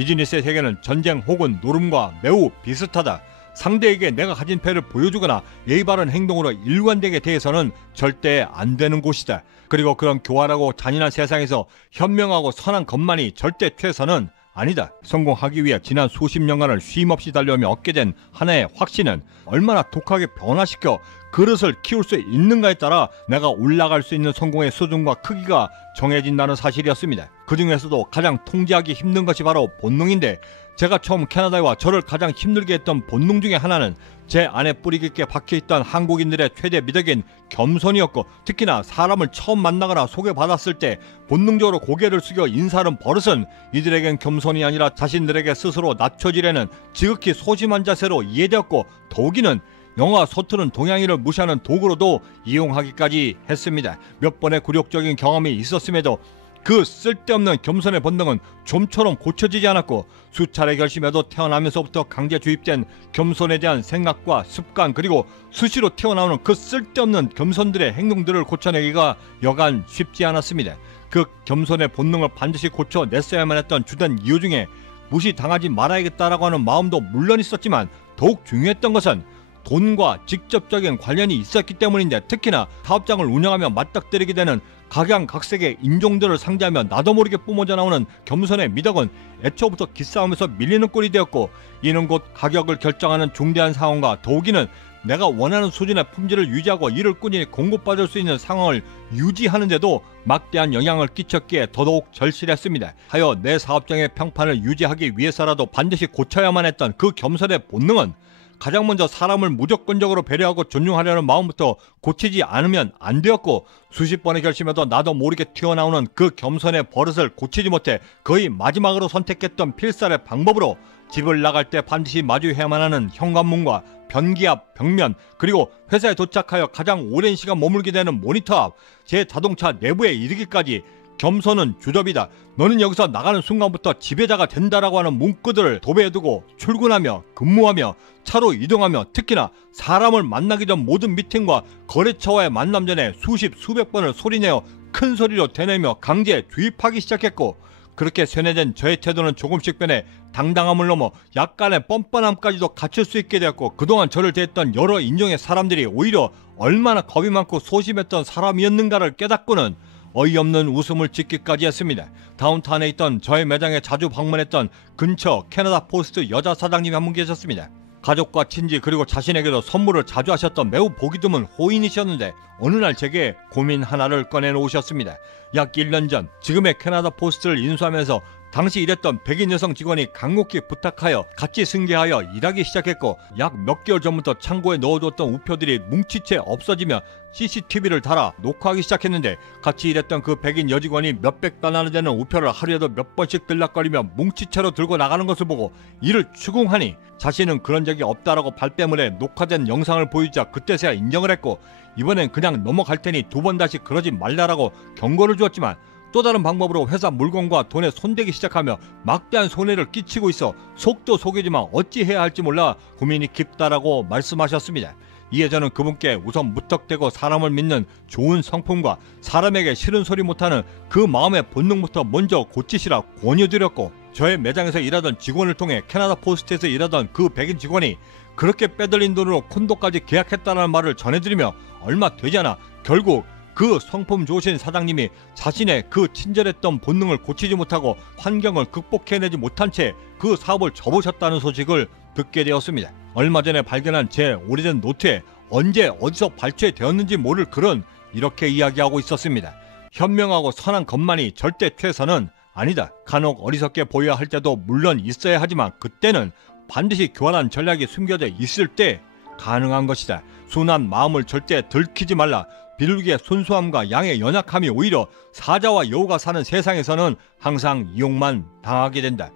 비즈니스의 세계는 전쟁 혹은 노름과 매우 비슷하다. 상대에게 내가 가진 패를 보여주거나 예의 바른 행동으로 일관되게 대해서는 절대 안 되는 곳이다. 그리고 그런 교활하고 잔인한 세상에서 현명하고 선한 것만이 절대 최선은 아니다. 성공하기 위해 지난 수십 년간을 쉼없이 달려오며 얻게 된 하나의 확신은 얼마나 독하게 변화시켜 그릇을 키울 수 있는가에 따라 내가 올라갈 수 있는 성공의 수준과 크기가 정해진다는 사실이었습니다. 그 중에서도 가장 통제하기 힘든 것이 바로 본능인데, 제가 처음 캐나다에 와 저를 가장 힘들게 했던 본능 중에 하나는 제 안에 뿌리 깊게 박혀있던 한국인들의 최대 미덕인 겸손이었고, 특히나 사람을 처음 만나거나 소개받았을 때 본능적으로 고개를 숙여 인사하는 버릇은 이들에겐 겸손이 아니라 자신들에게 스스로 낮춰지려는 지극히 소심한 자세로 이해되었고, 더욱이는 영화 서투른 동양인을 무시하는 도구로도 이용하기까지 했습니다. 몇 번의 굴욕적인 경험이 있었음에도 그 쓸데없는 겸손의 본능은 좀처럼 고쳐지지 않았고, 수차례 결심해도 태어나면서부터 강제 주입된 겸손에 대한 생각과 습관, 그리고 수시로 튀어나오는 그 쓸데없는 겸손들의 행동들을 고쳐내기가 여간 쉽지 않았습니다. 그 겸손의 본능을 반드시 고쳐냈어야만 했던 주된 이유 중에 무시당하지 말아야겠다라고 하는 마음도 물론 있었지만, 더욱 중요했던 것은 돈과 직접적인 관련이 있었기 때문인데, 특히나 사업장을 운영하며 맞닥뜨리게 되는 각양각색의 인종들을 상대하며 나도 모르게 뿜어져 나오는 겸손의 미덕은 애초부터 기싸움에서 밀리는 꼴이 되었고, 이는 곧 가격을 결정하는 중대한 상황과 더욱이는 내가 원하는 수준의 품질을 유지하고 이를 꾸준히 공급받을 수 있는 상황을 유지하는데도 막대한 영향을 끼쳤기에 더더욱 절실했습니다. 하여 내 사업장의 평판을 유지하기 위해서라도 반드시 고쳐야만 했던 그 겸손의 본능은 가장 먼저 사람을 무조건적으로 배려하고 존중하려는 마음부터 고치지 않으면 안 되었고, 수십 번의 결심에도 나도 모르게 튀어나오는 그 겸손의 버릇을 고치지 못해 거의 마지막으로 선택했던 필살의 방법으로 집을 나갈 때 반드시 마주해야만 하는 현관문과 변기 앞 벽면, 그리고 회사에 도착하여 가장 오랜 시간 머물게 되는 모니터 앞, 제 자동차 내부에 이르기까지 겸손은 주접이다. 너는 여기서 나가는 순간부터 지배자가 된다라고 하는 문구들을 도배해두고 출근하며 근무하며 차로 이동하며, 특히나 사람을 만나기 전 모든 미팅과 거래처와의 만남 전에 수백 번을 소리내어 큰 소리로 되뇌며 강제 주입하기 시작했고, 그렇게 세뇌된 저의 태도는 조금씩 변해 당당함을 넘어 약간의 뻔뻔함까지도 갖출 수 있게 되었고, 그동안 저를 대했던 여러 인종의 사람들이 오히려 얼마나 겁이 많고 소심했던 사람이었는가를 깨닫고는 어이없는 웃음을 짓기까지 했습니다. 다운타운에 있던 저의 매장에 자주 방문했던 근처 캐나다 포스트 여자 사장님이 한 분 계셨습니다. 가족과 친지 그리고 자신에게도 선물을 자주 하셨던 매우 보기 드문 호인이셨는데, 어느 날 제게 고민 하나를 꺼내놓으셨습니다. 약 1년 전 지금의 캐나다 포스트를 인수하면서 당시 일했던 백인 여성 직원이 간곡히 부탁하여 같이 승계하여 일하기 시작했고, 약 몇 개월 전부터 창고에 넣어뒀던 우표들이 뭉치채 없어지며 CCTV를 달아 녹화하기 시작했는데, 같이 일했던 그 백인 여직원이 몇백 달러나 되는 우표를 하루에도 몇 번씩 들락거리며 뭉치채로 들고 나가는 것을 보고 이를 추궁하니, 자신은 그런 적이 없다라고 발뺌을 해 녹화된 영상을 보이자 그때서야 인정을 했고, 이번엔 그냥 넘어갈 테니 두 번 다시 그러지 말라라고 경고를 주었지만, 또 다른 방법으로 회사 물건과 돈에 손대기 시작하며 막대한 손해를 끼치고 있어 속도 속이지만 어찌해야 할지 몰라 고민이 깊다라고 말씀하셨습니다. 이에 저는 그분께 우선 무턱대고 사람을 믿는 좋은 성품과 사람에게 싫은 소리 못하는 그 마음의 본능부터 먼저 고치시라 권유드렸고, 저의 매장에서 일하던 직원을 통해 캐나다 포스트에서 일하던 그 백인 직원이 그렇게 빼돌린 돈으로 콘도까지 계약했다는 말을 전해드리며, 얼마 되지 않아 결국 그 성품 좋으신 사장님이 자신의 그 친절했던 본능을 고치지 못하고 환경을 극복해내지 못한 채 그 사업을 접으셨다는 소식을 듣게 되었습니다. 얼마 전에 발견한 제 오래된 노트에 언제 어디서 발췌되었는지 모를 글은 이렇게 이야기하고 있었습니다. 현명하고 선한 것만이 절대 최선은 아니다. 간혹 어리석게 보여야 할 때도 물론 있어야 하지만, 그때는 반드시 교활한 전략이 숨겨져 있을 때 가능한 것이다. 순한 마음을 절대 들키지 말라. 비둘기의 순수함과 양의 연약함이 오히려 사자와 여우가 사는 세상에서는 항상 이용만 당하게 된다.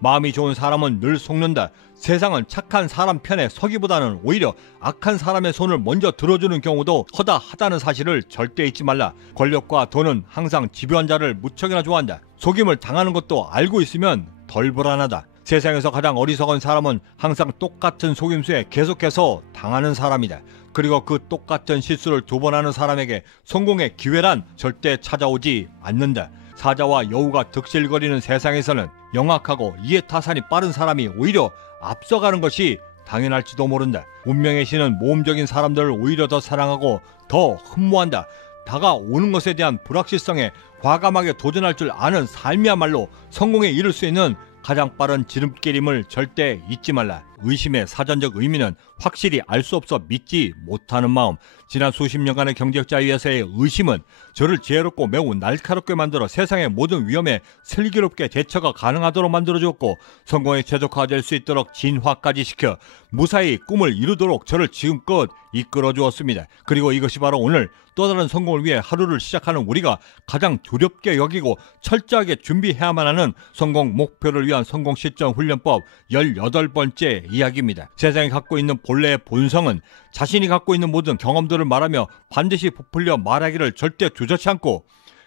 마음이 좋은 사람은 늘 속는다. 세상은 착한 사람 편에 서기보다는 오히려 악한 사람의 손을 먼저 들어주는 경우도 허다하다는 사실을 절대 잊지 말라. 권력과 돈은 항상 집요한 자를 무척이나 좋아한다. 속임을 당하는 것도 알고 있으면 덜 불안하다. 세상에서 가장 어리석은 사람은 항상 똑같은 속임수에 계속해서 당하는 사람이다. 그리고 그 똑같은 실수를 두 번 하는 사람에게 성공의 기회란 절대 찾아오지 않는다. 사자와 여우가 득실거리는 세상에서는 영악하고 이해타산이 빠른 사람이 오히려 앞서가는 것이 당연할지도 모른다. 운명의 신은 모험적인 사람들을 오히려 더 사랑하고 더 흠모한다. 다가오는 것에 대한 불확실성에 과감하게 도전할 줄 아는 삶이야말로 성공에 이를 수 있는 가장 빠른 지름길임을 절대 잊지 말라. 의심의 사전적 의미는 확실히 알 수 없어 믿지 못하는 마음. 지난 수십 년간의 경제적 자유에서의 의심은 저를 지혜롭고 매우 날카롭게 만들어 세상의 모든 위험에 슬기롭게 대처가 가능하도록 만들어주었고, 성공에 최적화될 수 있도록 진화까지 시켜 무사히 꿈을 이루도록 저를 지금껏 이끌어 주었습니다. 그리고 이것이 바로 오늘 또 다른 성공을 위해 하루를 시작하는 우리가 가장 두렵게 여기고 철저하게 준비해야만 하는 성공 목표를 위한 성공 실전 훈련법 18번째 이야기입니다. 세상이 갖고 있는 본래의 본성은 자신이 갖고 있는 모든 경험들을 말하며 반드시 부풀려 말하기를 절대 주저치 않고,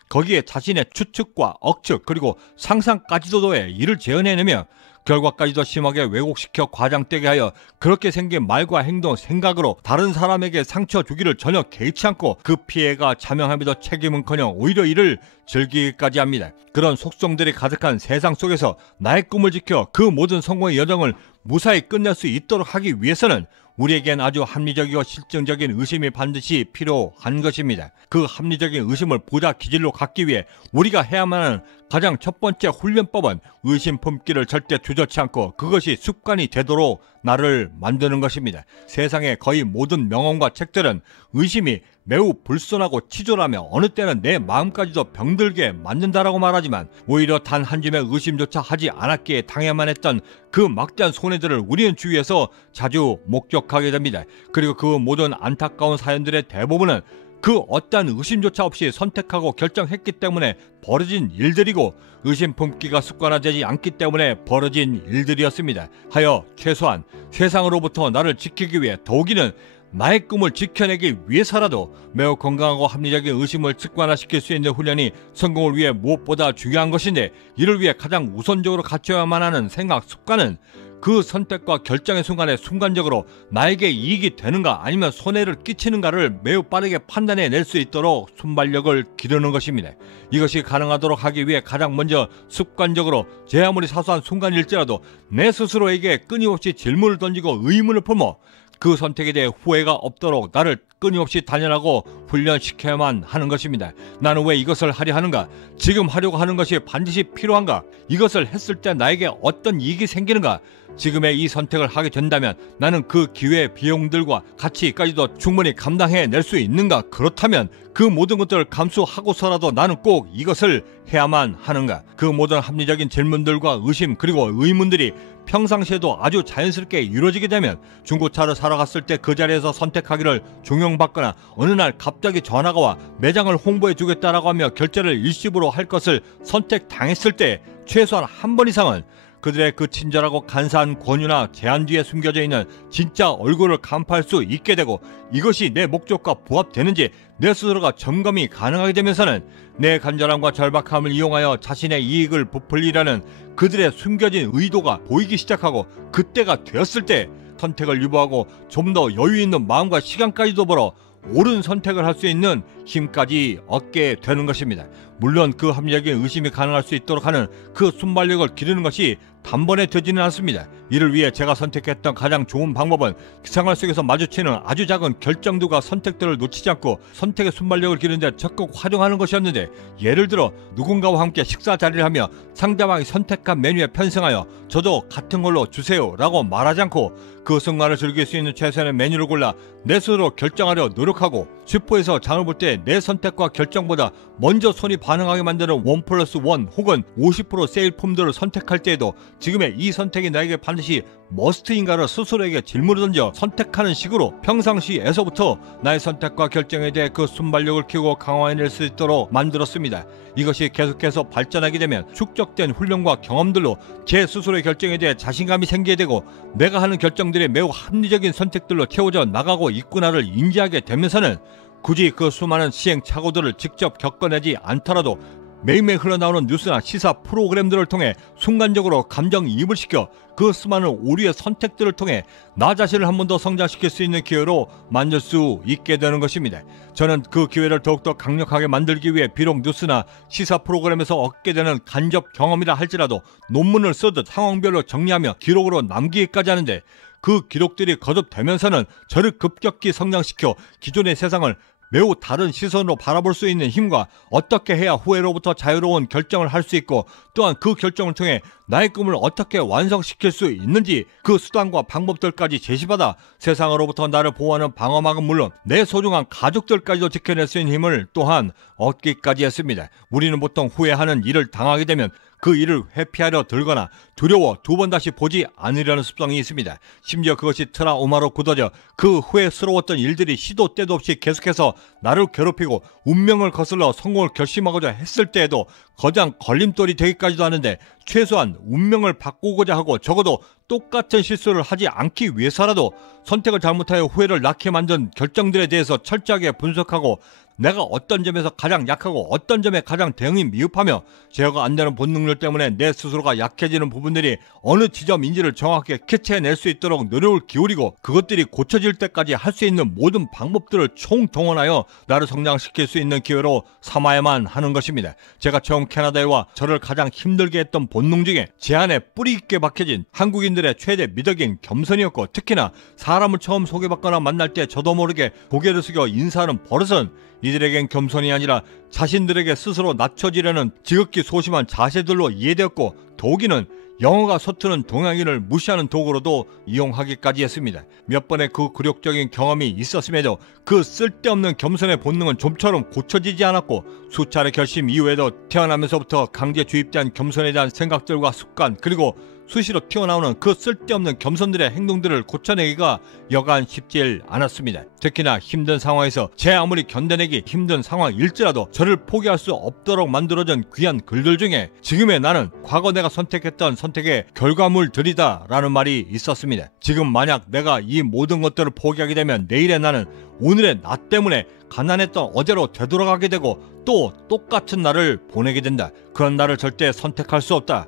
거기에 자신의 추측과 억측 그리고 상상까지도 더해 이를 재현해내며 결과까지도 심하게 왜곡시켜 과장되게 하여 그렇게 생긴 말과 행동, 생각으로 다른 사람에게 상처 주기를 전혀 개의치 않고 그 피해가 자명함에도 책임은커녕 오히려 이를 즐기기까지 합니다. 그런 속성들이 가득한 세상 속에서 나의 꿈을 지켜 그 모든 성공의 여정을 무사히 끝낼 수 있도록 하기 위해서는 우리에겐 아주 합리적이고 실증적인 의심이 반드시 필요한 것입니다. 그 합리적인 의심을 보다 기질로 갖기 위해 우리가 해야만 하는 가장 첫 번째 훈련법은 의심 품기를 절대 주저치 않고 그것이 습관이 되도록 나를 만드는 것입니다. 세상의 거의 모든 명언과 책들은 의심이 매우 불손하고 치졸하며 어느 때는 내 마음까지도 병들게 만든다라고 말하지만, 오히려 단 한 줌의 의심조차 하지 않았기에 당해야만 했던 그 막대한 손해들을 우리는 주위에서 자주 목격하게 됩니다. 그리고 그 모든 안타까운 사연들의 대부분은 그 어떠한 의심조차 없이 선택하고 결정했기 때문에 벌어진 일들이고, 의심 품기가 습관화되지 않기 때문에 벌어진 일들이었습니다. 하여 최소한 세상으로부터 나를 지키기 위해, 더욱이는 나의 꿈을 지켜내기 위해서라도 매우 건강하고 합리적인 의심을 습관화시킬 수 있는 훈련이 성공을 위해 무엇보다 중요한 것인데, 이를 위해 가장 우선적으로 갖춰야만 하는 생각 습관은 그 선택과 결정의 순간에 순간적으로 나에게 이익이 되는가 아니면 손해를 끼치는가를 매우 빠르게 판단해낼 수 있도록 순발력을 기르는 것입니다. 이것이 가능하도록 하기 위해 가장 먼저 습관적으로 제 아무리 사소한 순간일지라도 내 스스로에게 끊임없이 질문을 던지고 의문을 품어 그 선택에 대해 후회가 없도록 나를 끊임없이 단련하고 훈련시켜야만 하는 것입니다. 나는 왜 이것을 하려 하는가? 지금 하려고 하는 것이 반드시 필요한가? 이것을 했을 때 나에게 어떤 이익이 생기는가? 지금의 이 선택을 하게 된다면 나는 그 기회 비용들과 가치까지도 충분히 감당해낼 수 있는가? 그렇다면 그 모든 것들을 감수하고서라도 나는 꼭 이것을 해야만 하는가? 그 모든 합리적인 질문들과 의심 그리고 의문들이 평상시에도 아주 자연스럽게 이루어지게 되면, 중고차를 사러 갔을 때 그 자리에서 선택하기를 종용받거나 어느 날 갑자기 전화가 와 매장을 홍보해 주겠다라고 하며 결제를 일시불로 할 것을 선택당했을 때 최소한 한 번 이상은 그들의 그 친절하고 간사한 권유나 제안 뒤에 숨겨져 있는 진짜 얼굴을 간파할 수 있게 되고, 이것이 내 목적과 부합되는지 내 스스로가 점검이 가능하게 되면서는 내 간절함과 절박함을 이용하여 자신의 이익을 부풀리려는 그들의 숨겨진 의도가 보이기 시작하고, 그때가 되었을 때 선택을 유보하고 좀 더 여유 있는 마음과 시간까지도 벌어 옳은 선택을 할 수 있는 힘까지 얻게 되는 것입니다. 물론 그 합리적인 의심이 가능할 수 있도록 하는 그 순발력을 기르는 것이 단번에 되지는 않습니다. 이를 위해 제가 선택했던 가장 좋은 방법은 생활 속에서 마주치는 아주 작은 결정들과 선택들을 놓치지 않고 선택의 순발력을 기르는 데 적극 활용하는 것이었는데, 예를 들어 누군가와 함께 식사 자리를 하며 상대방이 선택한 메뉴에 편승하여 저도 같은 걸로 주세요 라고 말하지 않고 그 순간을 즐길 수 있는 최선의 메뉴를 골라 내 스스로 결정하려 노력하고, 슈퍼에서 장을 볼 때 내 선택과 결정보다 먼저 손이 반응하게 만드는 1+1 혹은 50% 세일품들을 선택할 때에도 지금의 이 선택이 나에게 반드시 머스트인가를 스스로에게 질문을 던져 선택하는 식으로 평상시에서부터 나의 선택과 결정에 대해 그 순발력을 키우고 강화해낼 수 있도록 만들었습니다. 이것이 계속해서 발전하게 되면 축적된 훈련과 경험들로 제 스스로의 결정에 대해 자신감이 생기게 되고, 내가 하는 결정들이 매우 합리적인 선택들로 채워져 나가고 있구나를 인지하게 되면서는 굳이 그 수많은 시행착오들을 직접 겪어내지 않더라도 매일매일 흘러나오는 뉴스나 시사 프로그램들을 통해 순간적으로 감정이입을 시켜 그 수많은 오류의 선택들을 통해 나 자신을 한 번 더 성장시킬 수 있는 기회로 만들 수 있게 되는 것입니다. 저는 그 기회를 더욱더 강력하게 만들기 위해 비록 뉴스나 시사 프로그램에서 얻게 되는 간접 경험이라 할지라도 논문을 쓰듯 상황별로 정리하며 기록으로 남기기까지 하는데, 그 기록들이 거듭되면서는 저를 급격히 성장시켜 기존의 세상을 매우 다른 시선으로 바라볼 수 있는 힘과 어떻게 해야 후회로부터 자유로운 결정을 할 수 있고, 또한 그 결정을 통해 나의 꿈을 어떻게 완성시킬 수 있는지 그 수단과 방법들까지 제시받아 세상으로부터 나를 보호하는 방어막은 물론 내 소중한 가족들까지도 지켜낼 수 있는 힘을 또한 얻기까지 했습니다. 우리는 보통 후회하는 일을 당하게 되면 그 일을 회피하려 들거나 두려워 두 번 다시 보지 않으려는 습성이 있습니다. 심지어 그것이 트라우마로 굳어져 그 후회스러웠던 일들이 시도 때도 없이 계속해서 나를 괴롭히고 운명을 거슬러 성공을 결심하고자 했을 때에도 거장 걸림돌이 되기까지도 하는데, 최소한 운명을 바꾸고자 하고 적어도 똑같은 실수를 하지 않기 위해서라도 선택을 잘못하여 후회를 낳게 만든 결정들에 대해서 철저하게 분석하고, 내가 어떤 점에서 가장 약하고 어떤 점에 가장 대응이 미흡하며 제어가 안 되는 본능들 때문에 내 스스로가 약해지는 부분들이 어느 지점인지를 정확하게 캐치해낼 수 있도록 노력을 기울이고, 그것들이 고쳐질 때까지 할 수 있는 모든 방법들을 총동원하여 나를 성장시킬 수 있는 기회로 삼아야만 하는 것입니다. 제가 처음 캐나다에 와 저를 가장 힘들게 했던 본능 중에 제 안에 뿌리 있게 박혀진 한국인들의 최대 미덕인 겸손이었고, 특히나 사람을 처음 소개받거나 만날 때 저도 모르게 고개를 숙여 인사하는 버릇은 이들에겐 겸손이 아니라 자신들에게 스스로 낮춰지려는 지극히 소심한 자세들로 이해되었고, 더욱이는 영어가 서투른 동양인을 무시하는 도구로도 이용하기까지 했습니다. 몇 번의 그 굴욕적인 경험이 있었음에도 그 쓸데없는 겸손의 본능은 좀처럼 고쳐지지 않았고, 수차례 결심 이후에도 태어나면서부터 강제 주입된 겸손에 대한 생각들과 습관, 그리고 수시로 튀어나오는 그 쓸데없는 겸손들의 행동들을 고쳐내기가 여간 쉽지 않았습니다. 특히나 힘든 상황에서 제 아무리 견뎌내기 힘든 상황일지라도 저를 포기할 수 없도록 만들어진 귀한 글들 중에 지금의 나는 과거 내가 선택했던 선택의 결과물들이다 라는 말이 있었습니다. 지금 만약 내가 이 모든 것들을 포기하게 되면 내일의 나는 오늘의 나 때문에 가난했던 어제로 되돌아가게 되고 또 똑같은 나를 보내게 된다. 그런 나를 절대 선택할 수 없다.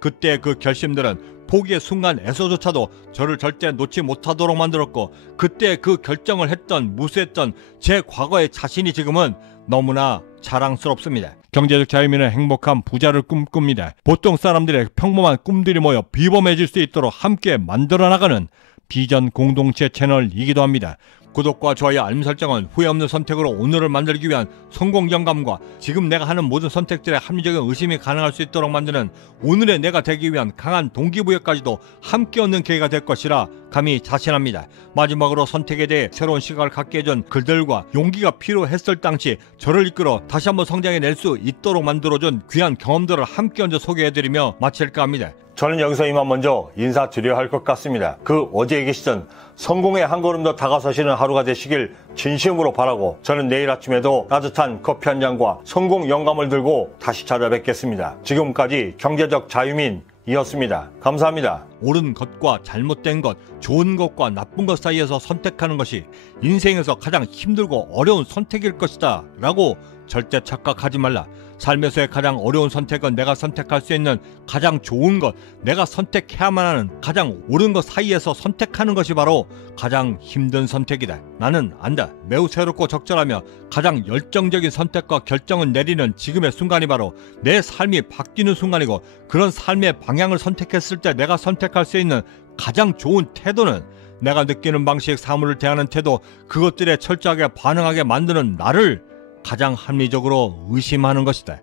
그때 그 결심들은 포기의 순간에서조차도 저를 절대 놓지 못하도록 만들었고, 그때 그 결정을 했던 무수했던 제 과거의 자신이 지금은 너무나 자랑스럽습니다. 경제적 자유민은 행복한 부자를 꿈꿉니다. 보통 사람들의 평범한 꿈들이 모여 비범해질 수 있도록 함께 만들어 나가는 비전 공동체 채널이기도 합니다. 구독과 좋아요, 알림 설정은 후회 없는 선택으로 오늘을 만들기 위한 성공 영감과 지금 내가 하는 모든 선택들의 합리적인 의심이 가능할 수 있도록 만드는 오늘의 내가 되기 위한 강한 동기부여까지도 함께 얻는 계기가 될 것이라 감히 자신합니다. 마지막으로 선택에 대해 새로운 시각을 갖게 해준 글들과 용기가 필요했을 당시 저를 이끌어 다시 한번 성장해낼 수 있도록 만들어준 귀한 경험들을 함께 얹어 소개해드리며 마칠까 합니다. 저는 여기서 이만 먼저 인사드려야 할 것 같습니다. 그 어제에 계시던 성공의 한 걸음 더 다가서시는 하루가 되시길 진심으로 바라고, 저는 내일 아침에도 따뜻한 커피 한 잔과 성공 영감을 들고 다시 찾아뵙겠습니다. 지금까지 경제적 자유민이었습니다. 감사합니다. 옳은 것과 잘못된 것, 좋은 것과 나쁜 것 사이에서 선택하는 것이 인생에서 가장 힘들고 어려운 선택일 것이다 라고 절대 착각하지 말라. 삶에서의 가장 어려운 선택은 내가 선택할 수 있는 가장 좋은 것, 내가 선택해야만 하는 가장 옳은 것 사이에서 선택하는 것이 바로 가장 힘든 선택이다. 나는 안다. 매우 새롭고 적절하며 가장 열정적인 선택과 결정을 내리는 지금의 순간이 바로 내 삶이 바뀌는 순간이고, 그런 삶의 방향을 선택했을 때 내가 선택할 수 있는 가장 좋은 태도는 내가 느끼는 방식, 사물을 대하는 태도, 그것들에 철저하게 반응하게 만드는 나를 가장 합리적으로 의심하는 것이다.